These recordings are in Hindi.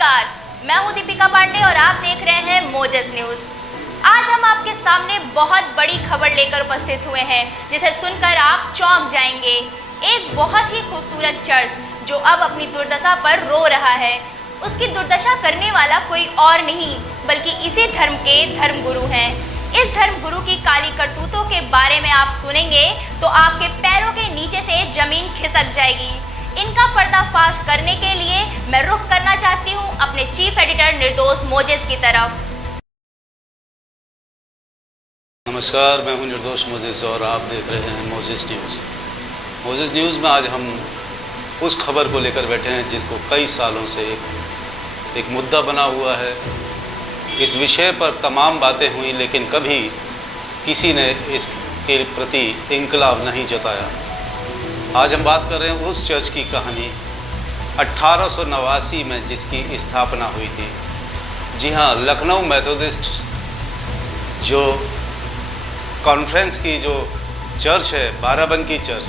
नमस्कार, मैं हूं दीपिका पांडे और आप देख रहे हैं मोजेस न्यूज। आज हम आपके सामने बहुत बड़ी खबर लेकर उपस्थित हुए हैं जिसे सुनकर आप चौंक जाएंगे। एक बहुत ही खूबसूरत चर्च जो अब अपनी दुर्दशा पर रो रहा है, उसकी दुर्दशा करने वाला कोई और नहीं बल्कि इसी धर्म के धर्मगुरु हैं। इस धर्मगुरु की काली करतूतों के बारे में आप सुनेंगे तो आपके पैरों के नीचे से जमीन खिसक जाएगी। इनका पर्दाफाश करने के लिए मैं रुख करना चाहती हूं अपने चीफ एडिटर निर्दोष मोजेस की तरफ। नमस्कार, मैं हूं निर्दोष मोजेस और आप देख रहे हैं मोजेस न्यूज़। मोजेस न्यूज़ में आज हम उस खबर को लेकर बैठे हैं जिसको कई सालों से एक मुद्दा बना हुआ है। इस विषय पर तमाम बातें हुई लेकिन कभी किसी ने इसके प्रति इंकलाब नहीं जताया। आज हम बात कर रहे हैं उस चर्च की कहानी 1889 में जिसकी स्थापना हुई थी। जी हाँ, लखनऊ मेथोडिस्ट जो कॉन्फ्रेंस की जो चर्च है, बाराबंकी चर्च,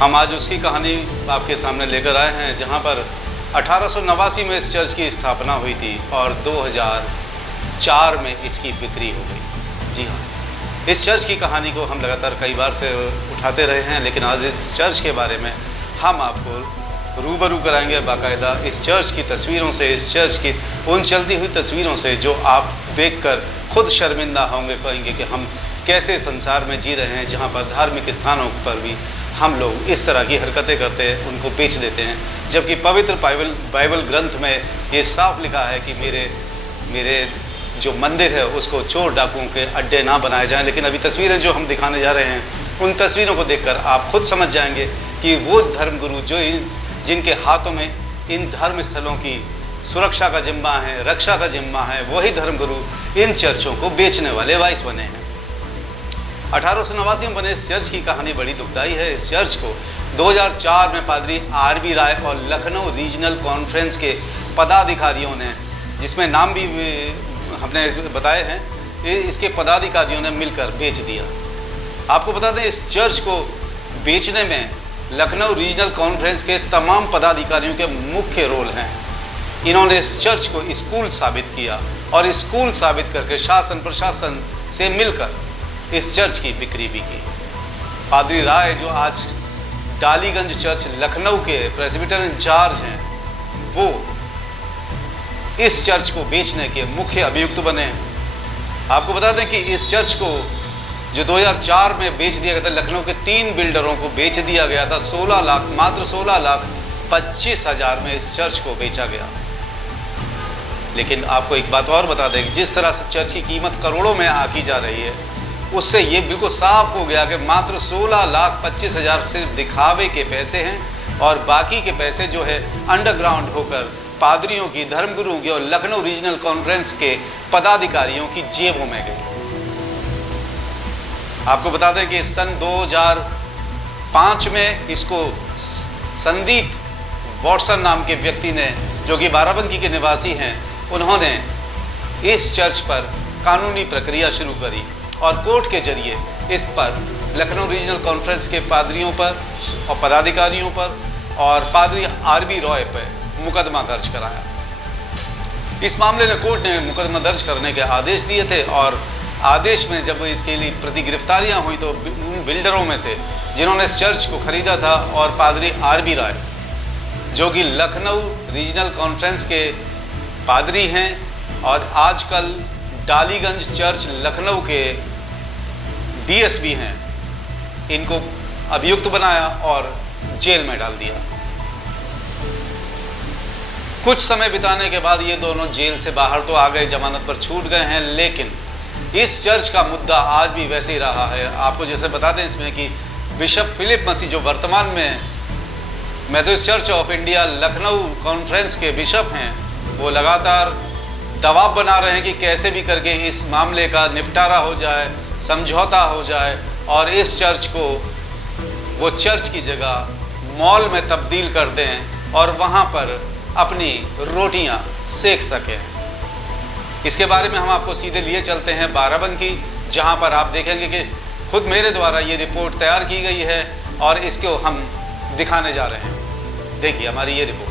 हम आज उसकी कहानी आपके सामने लेकर आए हैं, जहाँ पर 1889 में इस चर्च की स्थापना हुई थी और 2004 में इसकी बिक्री हो गई। जी हाँ, इस चर्च की कहानी को हम लगातार कई बार से उठाते रहे हैं, लेकिन आज इस चर्च के बारे में हम आपको रूबरू कराएंगे बाकायदा इस चर्च की तस्वीरों से, इस चर्च की उन चलती हुई तस्वीरों से जो आप देखकर खुद शर्मिंदा होंगे, कहेंगे कि हम कैसे संसार में जी रहे हैं जहाँ पर धार्मिक स्थानों पर भी हम लोग इस तरह की हरकतें करते हैं, उनको बेच देते हैं, जबकि पवित्र बाइबल ग्रंथ में ये साफ लिखा है कि मेरे जो मंदिर है उसको चोर डाकुओं के अड्डे ना बनाए जाएं। लेकिन अभी तस्वीरें जो हम दिखाने जा रहे हैं, उन तस्वीरों को देखकर आप खुद समझ जाएंगे कि वो धर्मगुरु जो जिनके हाथों में इन धर्म स्थलों की सुरक्षा का जिम्मा है, रक्षा का जिम्मा है, वही धर्मगुरु इन चर्चों को बेचने वाले वाइस बने हैं। 1889 में बने इस चर्च की कहानी बड़ी दुखदाई है। इस चर्च को 2004 में पादरी आर.बी. राय और लखनऊ रीजनल कॉन्फ्रेंस के पदाधिकारियों ने, जिसमें नाम भी हमने बताए हैं, इसके पदाधिकारियों ने मिलकर बेच दिया। आपको बता दें, इस चर्च को बेचने में लखनऊ रीजनल कॉन्फ्रेंस के तमाम पदाधिकारियों के मुख्य रोल हैं। इन्होंने इस चर्च को स्कूल साबित किया और स्कूल साबित करके शासन प्रशासन से मिलकर इस चर्च की बिक्री भी की। पादरी राय जो आज डालीगंज चर्च लखनऊ के प्रेसिबिटर इंचार्ज हैं, वो इस चर्च को बेचने के मुख्य अभियुक्त बने। आपको बता दें कि इस चर्च को जो 2004 में बेच दिया गया था, लखनऊ के 3 बिल्डरों को बेच दिया गया था। 16 लाख, मात्र 16,25,000 में इस चर्च को बेचा गया। लेकिन आपको एक बात और बता दें कि जिस तरह से चर्च की कीमत करोड़ों में आकी जा रही है, उससे ये बिल्कुल साफ हो गया कि मात्र 16,25,000 सिर्फ दिखावे के पैसे हैं और बाकी के पैसे जो है अंडरग्राउंड होकर पादरियों की, धर्मगुरुओं की और लखनऊ रीजनल कॉन्फ्रेंस के पदाधिकारियों की जेबों में गई। आपको बता दें कि सन 2005 में इसको संदीप वॉटसन नाम के व्यक्ति ने, जो कि बाराबंकी के निवासी हैं, उन्होंने इस चर्च पर कानूनी प्रक्रिया शुरू करी और कोर्ट के जरिए इस पर लखनऊ रीजनल कॉन्फ्रेंस के पादरियों पर और पदाधिकारियों पर और पादरी आर.बी. रॉय पर मुकदमा दर्ज कराया। इस मामले में कोर्ट ने मुकदमा दर्ज करने के आदेश दिए थे और आदेश में जब इसके लिए प्रति गिरफ्तारियां हुई तो उन बिल्डरों में से जिन्होंने इस चर्च को खरीदा था और पादरी आर.बी. राय जो कि लखनऊ रीजनल कॉन्फ्रेंस के पादरी हैं और आजकल डालीगंज चर्च लखनऊ के डीएसपी हैं, इनको अभियुक्त बनाया और जेल में डाल दिया। कुछ समय बिताने के बाद ये दोनों जेल से बाहर तो आ गए, जमानत पर छूट गए हैं, लेकिन इस चर्च का मुद्दा आज भी वैसे ही रहा है। आपको जैसे बता दें इसमें कि बिशप फिलिप मसीह जो वर्तमान में Methodist church of India Lucknow conference के बिशप हैं, वो लगातार दबाव बना रहे हैं कि कैसे भी करके इस मामले का निपटारा हो जाए, समझौता हो जाए और इस चर्च को वो चर्च की जगह मॉल में तब्दील कर दें और वहाँ पर अपनी रोटियां सेक सकें। इसके बारे में हम आपको सीधे लिए चलते हैं बाराबंकी, जहां पर आप देखेंगे कि खुद मेरे द्वारा ये रिपोर्ट तैयार की गई है और इसको हम दिखाने जा रहे हैं। देखिए हमारी ये रिपोर्ट।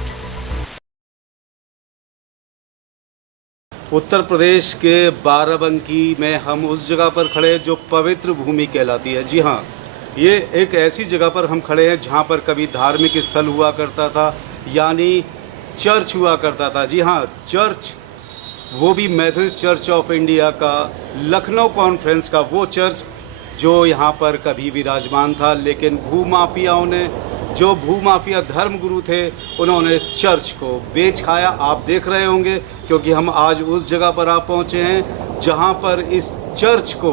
उत्तर प्रदेश के बाराबंकी में हम उस जगह पर खड़े हैं जो पवित्र भूमि कहलाती है। जी हाँ, ये एक ऐसी जगह पर हम खड़े हैं जहाँ पर कभी धार्मिक स्थल हुआ करता था, यानी चर्च हुआ करता था। जी हाँ, चर्च, वो भी मेथोडिस्ट चर्च ऑफ इंडिया का, लखनऊ कॉन्फ्रेंस का वो चर्च जो यहाँ पर कभी विराजमान था। लेकिन भूमाफियाओं ने, जो भूमाफिया धर्मगुरु थे, उन्होंने इस चर्च को बेच खाया। आप देख रहे होंगे क्योंकि हम आज उस जगह पर आप पहुँचे हैं जहाँ पर इस चर्च को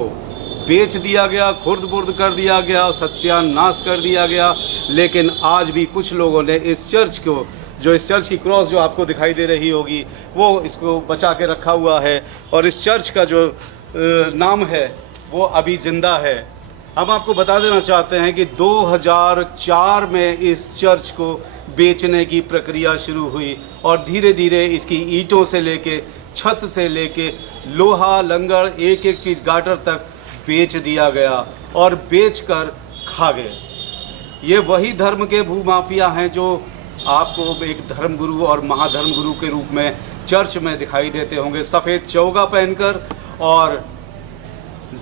बेच दिया गया, खुर्द-बुर्द कर दिया गया, सत्यानाश कर दिया गया। लेकिन आज भी कुछ लोगों ने इस चर्च को, जो इस चर्च की क्रॉस जो आपको दिखाई दे रही होगी, वो इसको बचा के रखा हुआ है और इस चर्च का जो नाम है वो अभी ज़िंदा है। हम आपको बता देना चाहते हैं कि 2004 में इस चर्च को बेचने की प्रक्रिया शुरू हुई और धीरे धीरे इसकी ईंटों से लेके, छत से लेके, लोहा लंगड़, एक एक चीज़ गाटर तक बेच दिया गया और बेचकर खा गए। ये वही धर्म के भूमाफिया हैं जो आपको एक धर्मगुरु और महाधर्मगुरु के रूप में चर्च में दिखाई देते होंगे, सफ़ेद चौगा पहनकर और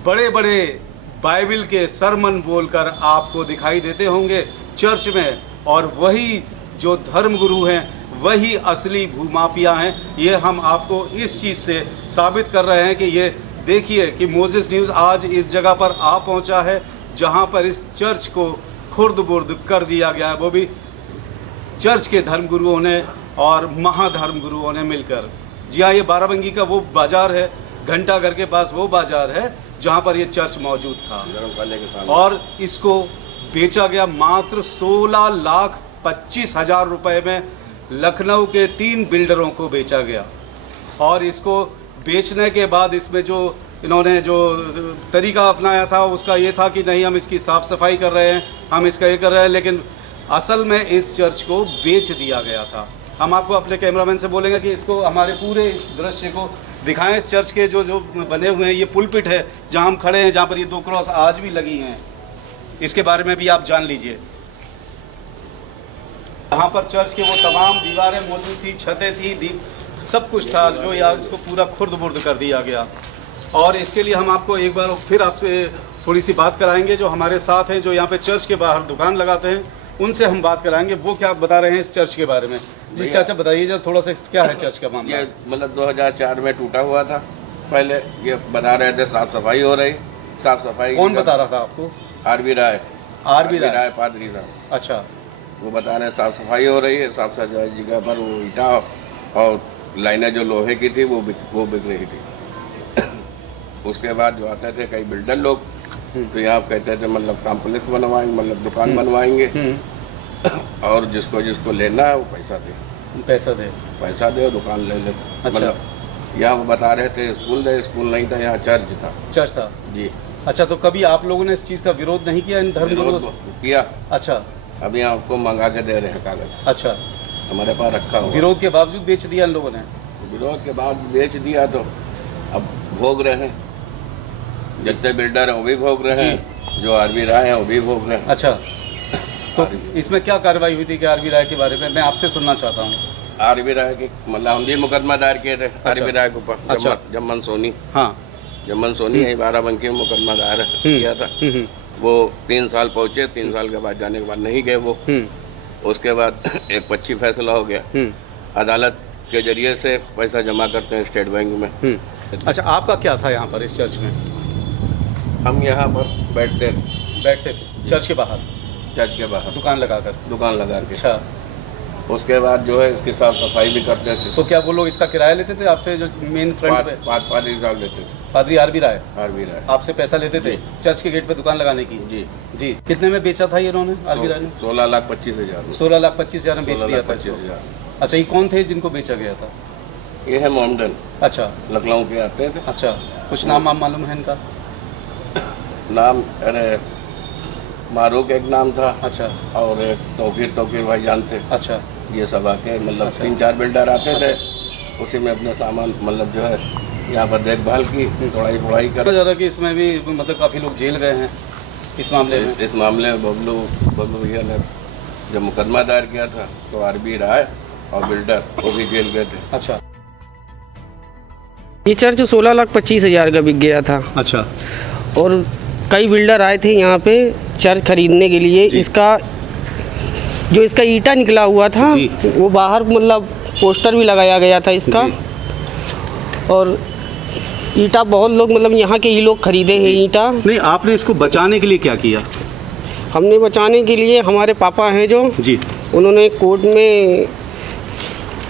बड़े बड़े बाइबल के सरमन बोलकर आपको दिखाई देते होंगे चर्च में। और वही जो धर्मगुरु हैं वही असली भूमाफिया हैं। ये हम आपको इस चीज़ से साबित कर रहे हैं कि ये देखिए कि मोजेस न्यूज़ आज इस जगह पर आ पहुंचा है जहां पर इस चर्च को खुर्द-बुर्द कर दिया गया है, वो भी चर्च के धर्मगुरुओं ने और महाधर्मगुरुओं ने मिलकर। जी हाँ, ये बाराबंकी का वो बाज़ार है, घंटाघर के पास वो बाज़ार है जहाँ पर ये चर्च मौजूद था और इसको बेचा गया मात्र 16,25,000 रुपये में। लखनऊ के 3 बिल्डरों को बेचा गया और इसको बेचने के बाद इसमें जो इन्होंने जो तरीका अपनाया था उसका ये था कि नहीं, हम इसकी साफ़ सफाई कर रहे हैं, हम इसका ये कर रहे हैं, लेकिन असल में इस चर्च को बेच दिया गया था। हम आपको अपने कैमरामैन से बोलेंगे कि इसको हमारे पूरे इस दृश्य को दिखाएं। इस चर्च के जो बने हुए हैं, ये पुलपिट है जहां हम खड़े हैं, जहां पर ये 2 क्रॉस आज भी लगी हैं, इसके बारे में भी आप जान लीजिए। यहाँ पर चर्च के वो तमाम दीवारें मौजूद थी, छतें थी, सब कुछ था जो यार इसको पूरा खुर्द-बुर्द कर दिया गया। और इसके लिए हम आपको एक बार फिर आपसे थोड़ी सी बात कराएंगे। जो हमारे साथ हैं, जो यहाँ पे चर्च के बाहर दुकान लगाते हैं, उनसे हम बात कराएंगे। वो क्या बता रहे हैं इस चर्च के बारे में। जी चाचा, बताइए जरा थोड़ा सा, क्या है चर्च का मामला? ये मतलब 2004 में टूटा हुआ था। पहले ये बता रहे थे साफ सफाई हो रही, साफ सफाई। कौन बता रहा था आपको? आरबी राय पादरी साहब। अच्छा, वो बता रहे साफ सफाई हो रही है, साफ सफाई जगह पर वो ईटा और लाइनें जो लोहे की थी वो बिक रही थी। उसके बाद जो आते थे कई बिल्डर लोग, तो यहाँ कहते थे मतलब कॉम्प्लेक्स बनवाएंगे, मतलब दुकान बनवाएंगे और जिसको जिसको लेना है वो पैसा दे और दुकान ले ले। अच्छा। मतलब यहाँ वो बता रहे थे स्कूल नहीं था, यहाँ चर्च था जी। अच्छा, तो कभी आप लोगों ने इस चीज़ का विरोध नहीं किया इन धर्मगुरुओं से? किया। अच्छा, अभी आपको मंगा के दे रहे हैं कागज। अच्छा, हमारे पास रखा हुआ। विरोध के बावजूद बेच दिया इन लोगों ने? विरोध के बाद बेच दिया तो अब भोग रहे हैं। जितने बिल्डर हैं वो भी भोग रहे हैं, जो आरबी राय हैं वो भी भोग रहे हैं। अच्छा, तो इसमें क्या कार्रवाई हुई थी कि आरबी राय के बारे में मैं आपसे सुनना चाहता हूँ। आरबी राय के मतलब हम भी मुकदमा दायर किए थे आरबी राय के ऊपर। अच्छा, जमन सोनी। हाँ, जमन सोनी यही बाराबंकी में मुकदमा दायर किया था। वो 3 साल पहुँचे, 3 साल के बाद जाने के बाद नहीं गए वो। उसके बाद एक 25 फैसला हो गया, अदालत के जरिए से पैसा जमा करते हैं स्टेट बैंक में। अच्छा, आपका क्या था यहाँ पर इस चर्च में? हम यहाँ पर बैठते थे चर्च के बाहर? चर्च के बाहर दुकान लगा के। अच्छा, उसके बाद जो है इसकी साफ सफाई भी करते थे। तो क्या वो लोग इसका किराया लेते थे आपसे? जो मेन फ्रंट पे पादरी साहब लेते थे। पादरी आरबी राय आपसे पैसा लेते थे चर्च के गेट पे दुकान लगाने की? जी। कितने में बेचा था ये इन्होंने, आरबी राय ने? 16,25,000। 16,25,000 में बेच दिया था इसको। अच्छा, ये कौन थे जिनको बेचा गया था? ये है मोमडन। अच्छा, लखनऊ के आते थे। अच्छा, कुछ नाम आप मालूम है इनका? नाम अरे मारूक एक नाम था। अच्छा, और एक तौकीर भाईजान थे। अच्छा, ये सब आके मतलब अच्छा। 3-4 बिल्डर आते थे। अच्छा। उसी में अपने सामान मतलब जो है यहाँ पर देखभाल की, थोड़ा कर जा रहा कि इसमें भी मतलब काफ़ी लोग जेल गए हैं इस मामले में। इस मामले में बबलू भैया ने जब मुकदमा दायर किया था तो आरबी राय और बिल्डर वो भी जेल गए थे। अच्छा, ये चर्च 16,25,000 का बिक गया था अच्छा। और कई बिल्डर आए थे यहाँ पे चर्च खरीदने के लिए। इसका जो इसका ईंटा निकला हुआ था जी। वो बाहर मतलब पोस्टर भी लगाया गया था इसका। और ईंटा बहुत लोग मतलब यहाँ के ही लोग खरीदे हैं ईंटा। नहीं, आपने इसको बचाने के लिए क्या किया? हमने बचाने के लिए हमारे पापा हैं जो जी, उन्होंने कोर्ट में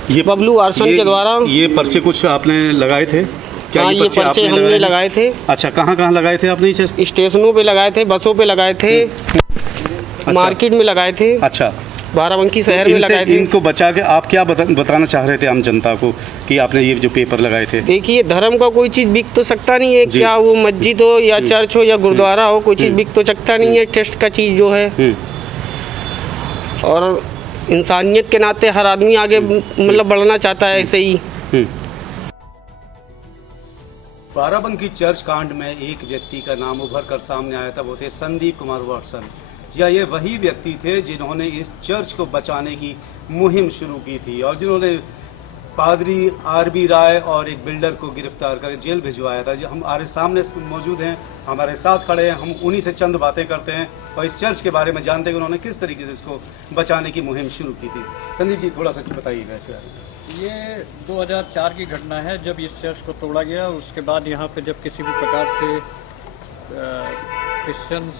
ये बबलू आर्सन के द्वारा ये पर्चे कुछ आपने लगाए थे क्या? हाँ, ये पर्चे आपने हमने लगाए थे। अच्छा, कहाँ कहाँ लगाए थे आपने सर? स्टेशनों पे लगाए थे, बसों पे लगाए थे, मार्केट में लगाए थे, अच्छा, बाराबंकी शहर में लगाए थे। इनको बचा के आप क्या बताना चाह रहे थे आम जनता को कि आपने ये जो पेपर लगाए थे? देखिए, धर्म का कोई चीज़ बिक तो सकता नहीं है, क्या वो मस्जिद हो या चर्च हो या गुरुद्वारा हो, कोई चीज़ बिक तो सकता नहीं है। ट्रस्ट का चीज़ जो है, और इंसानियत के नाते हर आदमी आगे मतलब बढ़ना चाहता है ऐसे ही। बाराबंकी चर्च कांड में एक व्यक्ति का नाम उभर कर सामने आया था, वो थे संदीप कुमार वाटसन। या ये वही व्यक्ति थे जिन्होंने इस चर्च को बचाने की मुहिम शुरू की थी और जिन्होंने पादरी आरबी राय और एक बिल्डर को गिरफ्तार कर जेल भिजवाया था। जो हमारे सामने मौजूद हैं, हमारे साथ खड़े हैं, हम उन्हीं से चंद बातें करते हैं और इस चर्च के बारे में जानते हैं कि उन्होंने किस तरीके से इसको बचाने की मुहिम शुरू की थी। संदीप जी, थोड़ा सा बताइएगा इससे। ये 2004 की घटना है जब इस चर्च को तोड़ा गया। उसके बाद यहाँ पे जब किसी भी प्रकार से क्रिश्चियंस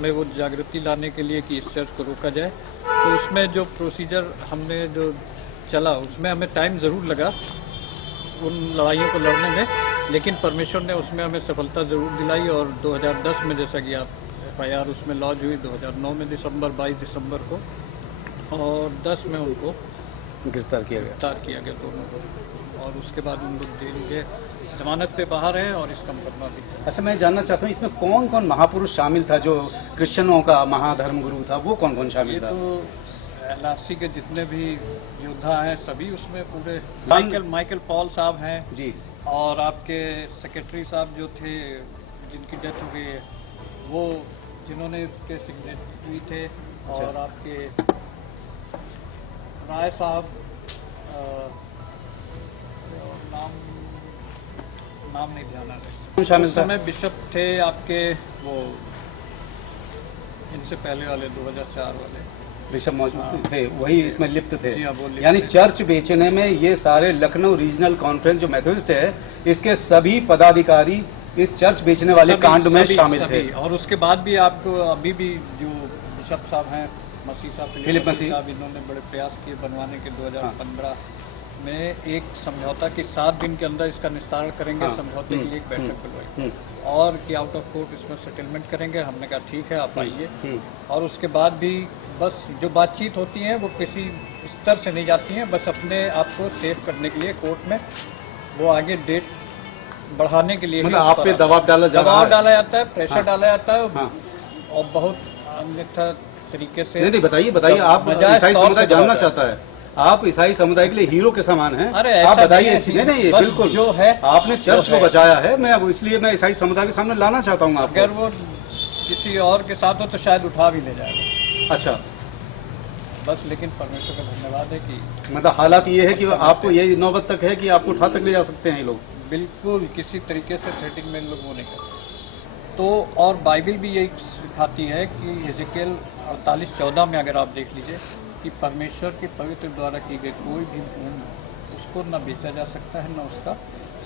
में वो जागृति लाने के लिए कि इस चर्च को रोका जाए, तो उसमें जो प्रोसीजर हमने जो चला उसमें हमें टाइम ज़रूर लगा उन लड़ाइयों को लड़ने में, लेकिन परमेश्वर ने उसमें हमें सफलता ज़रूर दिलाई। और 2010 में जैसा कि आप FIR उसमें लॉन्च हुई 2009 में 22 दिसंबर को, और 10 में उनको गिरफ्तार किया गया दोनों को। और उसके बाद उन लोग जेल के जमानत पे बाहर हैं और इसका मुकदमा भी। अच्छा, मैं जानना चाहता हूँ इसमें कौन कौन महापुरुष शामिल था? जो क्रिश्चियनों का महाधर्म गुरु था वो कौन कौन शामिल था? तो LRC के जितने भी योद्धा हैं सभी उसमें पूरे। माइकल पॉल साहब हैं जी, और आपके सेक्रेटरी साहब जो थे जिनकी डेथ हो गई है, वो जिन्होंने उसके सिग्नेटरी थे। अच्छा। और आपके राय साहब, नाम नहीं ध्यान आ रहा। कौन शामिल था? उसमें बिशप थे आपके, वो इनसे पहले वाले 2004 वाले बिशप मौजूद थे, वही इसमें लिप्त थे। जी हाँ, वो लिप्त यानी थे। चर्च बेचने में ये सारे लखनऊ रीजनल कॉन्फ्रेंस जो मेथोडिस्ट है, इसके सभी पदाधिकारी इस चर्च बेचने वाले कांड में शामिल थे। और उसके बाद भी आपको अभी भी जो बिशप साहब हैं, मसीह साहब, फिलिप मसीह साहब, इन्होंने बड़े प्रयास किए बनवाने के 2015 में एक समझौता कि 7 दिन के अंदर इसका निस्तारण करेंगे। समझौते के लिए एक बैठक बुलवाई और कि आउट ऑफ कोर्ट इसमें सेटलमेंट करेंगे। हमने कहा ठीक है, आप आइए। और उसके बाद भी बस जो बातचीत होती है वो किसी स्तर से नहीं जाती हैं, बस अपने आप को सेव करने के लिए कोर्ट में वो आगे डेट बढ़ाने के लिए मतलब आप पे दबाव डाला जाता है, प्रेशर डाला जाता है। और बहुत अन्यथा तरीके से। नहीं, बताइए आप ईसाई समुदाय जानना चाहता है। आप ईसाई समुदाय के लिए हीरो के समान हैं। अरे आप बताइए। नहीं, बिल्कुल जो है आपने चर्च को बचाया है, मैं अब इसलिए मैं ईसाई समुदाय के सामने लाना चाहता हूँ आपको। अगर वो किसी और के साथ हो तो शायद उठा भी ले जाएगा। अच्छा, बस लेकिन परमेश्वर का धन्यवाद है कि मतलब हालात ये है कि आपको ये नौबत तक है कि आपको उठा तक ले जा सकते हैं ये लोग। बिल्कुल किसी तरीके से थ्रेटिंग में लोग वो नहीं करते। तो और बाइबल भी यही सिखाती है कि एजेकिएल 48:14 में अगर आप देख लीजिए कि परमेश्वर के पवित्र द्वारा की गई कोई भी भूमि उसको न बेचा जा सकता है, न उसका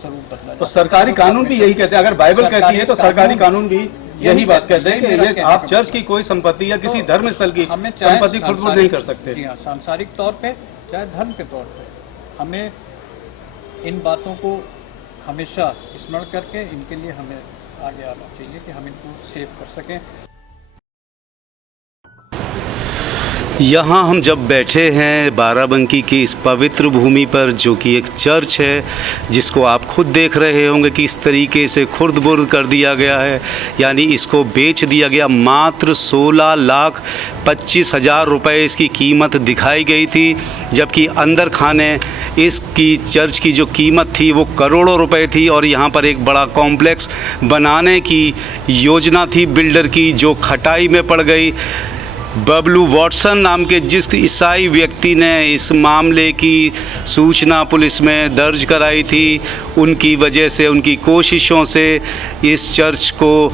स्वरूप बदला तो सरकारी कानून भी यही कहते हैं। अगर बाइबल कहती है तो सरकारी कानून भी यही बात कहते हैं कि आप चर्च की कोई संपत्ति या किसी धर्म स्थल की संपत्ति खुद नहीं कर सकते। जी हाँ, सांसारिक तौर पे चाहे धर्म के तौर पे हमें इन बातों को हमेशा स्मरण करके इनके लिए हमें आगे आना चाहिए कि हम इनको सेव कर सकें। यहाँ हम जब बैठे हैं बाराबंकी की इस पवित्र भूमि पर, जो कि एक चर्च है, जिसको आप खुद देख रहे होंगे कि इस तरीके से खुर्द-बुर्द कर दिया गया है, यानी इसको बेच दिया गया। मात्र 16,25,000 रुपये इसकी कीमत दिखाई गई थी, जबकि अंदर खाने इसकी चर्च की जो कीमत थी वो करोड़ों रुपए थी। और यहाँ पर एक बड़ा कॉम्प्लेक्स बनाने की योजना थी बिल्डर की, जो खटाई में पड़ गई। बबलू वॉटसन नाम के जिस ईसाई व्यक्ति ने इस मामले की सूचना पुलिस में दर्ज कराई थी, उनकी वजह से, उनकी कोशिशों से इस चर्च को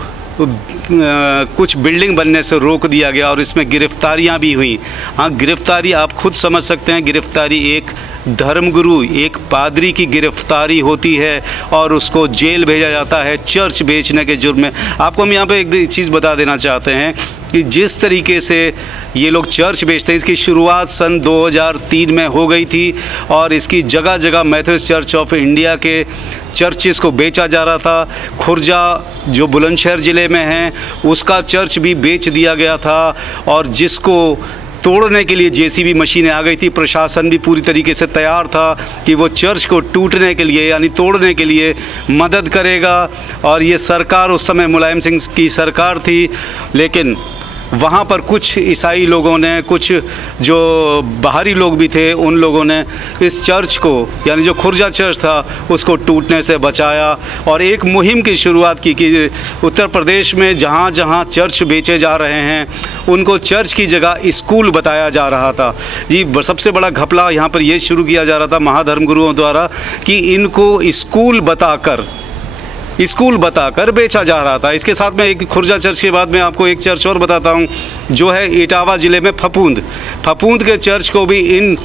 कुछ बिल्डिंग बनने से रोक दिया गया और इसमें गिरफ्तारियां भी हुई। हाँ, गिरफ्तारी आप खुद समझ सकते हैं, गिरफ्तारी एक धर्मगुरु, एक पादरी की गिरफ्तारी होती है और उसको जेल भेजा जाता है चर्च बेचने के जुर्म में। आपको हम यहाँ पे एक चीज़ बता देना चाहते हैं कि जिस तरीके से ये लोग चर्च बेचते हैं, इसकी शुरुआत सन 2003 में हो गई थी और इसकी जगह जगह मेथोडिस्ट चर्च ऑफ इंडिया के चर्चेस को बेचा जा रहा था। खुर्जा जो बुलंदशहर ज़िले में है उसका चर्च भी बेच दिया गया था और जिसको तोड़ने के लिए जेसीबी मशीनें आ गई थी। प्रशासन भी पूरी तरीके से तैयार था कि वो चर्च को टूटने के लिए यानी तोड़ने के लिए मदद करेगा और ये सरकार उस समय मुलायम सिंह की सरकार थी। लेकिन वहाँ पर कुछ ईसाई लोगों ने, कुछ जो बाहरी लोग भी थे, उन लोगों ने इस चर्च को यानी जो खुर्जा चर्च था उसको टूटने से बचाया और एक मुहिम की शुरुआत की कि उत्तर प्रदेश में जहाँ जहाँ चर्च बेचे जा रहे हैं उनको चर्च की जगह स्कूल बताया जा रहा था। जी, सबसे बड़ा घपला यहाँ पर ये शुरू किया जा रहा था महाधर्मगुरुओं द्वारा कि इनको स्कूल बताकर बेचा जा रहा था। इसके साथ में एक खुर्जा चर्च के बाद में आपको एक चर्च और बताता हूँ जो है इटावा ज़िले में फपूंद के चर्च को भी इन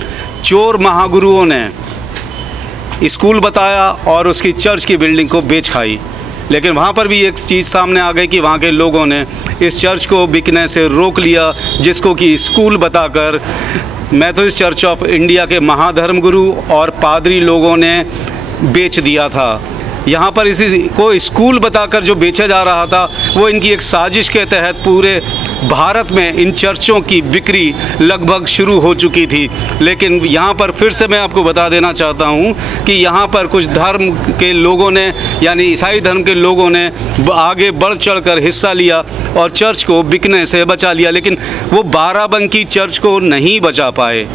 चोर महागुरुओं ने स्कूल बताया और उसकी चर्च की बिल्डिंग को बेच खाई। लेकिन वहाँ पर भी एक चीज़ सामने आ गई कि वहाँ के लोगों ने इस चर्च को बिकने से रोक लिया, जिसको कि स्कूल बताकर मेथोडिस्ट चर्च ऑफ इंडिया के महाधर्मगुरु और पादरी लोगों ने बेच दिया था। यहाँ पर इसी को स्कूल बताकर जो बेचा जा रहा था वो इनकी एक साजिश के तहत पूरे भारत में इन चर्चों की बिक्री लगभग शुरू हो चुकी थी। लेकिन यहाँ पर फिर से मैं आपको बता देना चाहता हूँ कि यहाँ पर कुछ धर्म के लोगों ने यानी ईसाई धर्म के लोगों ने आगे बढ़ चढ़कर हिस्सा लिया और चर्च को बिकने से बचा लिया, लेकिन वो बाराबंकी चर्च को नहीं बचा पाए।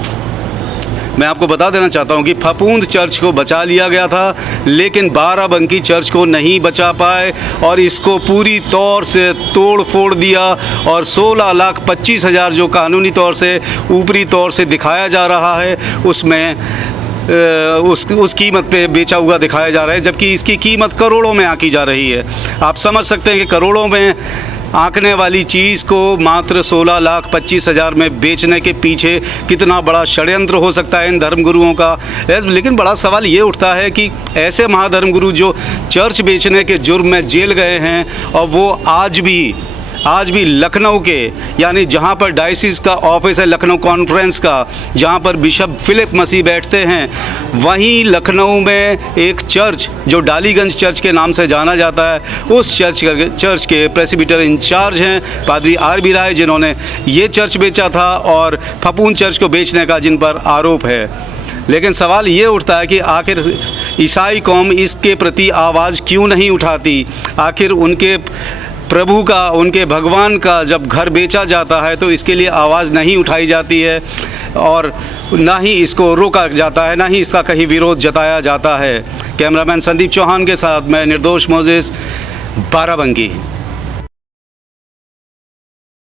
मैं आपको बता देना चाहता हूं कि फपूंद चर्च को बचा लिया गया था लेकिन बाराबंकी चर्च को नहीं बचा पाए और इसको पूरी तौर से तोड़ फोड़ दिया और 16,25,000 जो कानूनी तौर से ऊपरी तौर से दिखाया जा रहा है उसमें उस कीमत पे बेचा हुआ दिखाया जा रहा है, जबकि इसकी कीमत करोड़ों में आंकी जा रही है। आप समझ सकते हैं कि करोड़ों में आंकने वाली चीज़ को मात्र 16,25,000 में बेचने के पीछे कितना बड़ा षड्यंत्र हो सकता है इन धर्मगुरुओं का। लेकिन बड़ा सवाल ये उठता है कि ऐसे महाधर्मगुरु जो चर्च बेचने के जुर्म में जेल गए हैं और वो आज भी लखनऊ के यानी जहाँ पर डायसिस का ऑफिस है लखनऊ कॉन्फ्रेंस का, जहाँ पर बिशप फिलिप मसीह बैठते हैं, वहीं लखनऊ में एक चर्च जो डालीगंज चर्च के नाम से जाना जाता है, उस चर्च के प्रेसिबिटर इंचार्ज हैं पादरी आर.बी. राय, जिन्होंने ये चर्च बेचा था और फपूंद चर्च को बेचने का जिन पर आरोप है। लेकिन सवाल ये उठता है कि आखिर ईसाई कौम इसके प्रति आवाज़ क्यों नहीं उठाती? आखिर उनके प्रभु का, उनके भगवान का जब घर बेचा जाता है तो इसके लिए आवाज़ नहीं उठाई जाती है और ना ही इसको रोका जाता है, ना ही इसका कहीं विरोध जताया जाता है। कैमरामैन संदीप चौहान के साथ मैं निर्दोष मोजेस, बाराबंकी।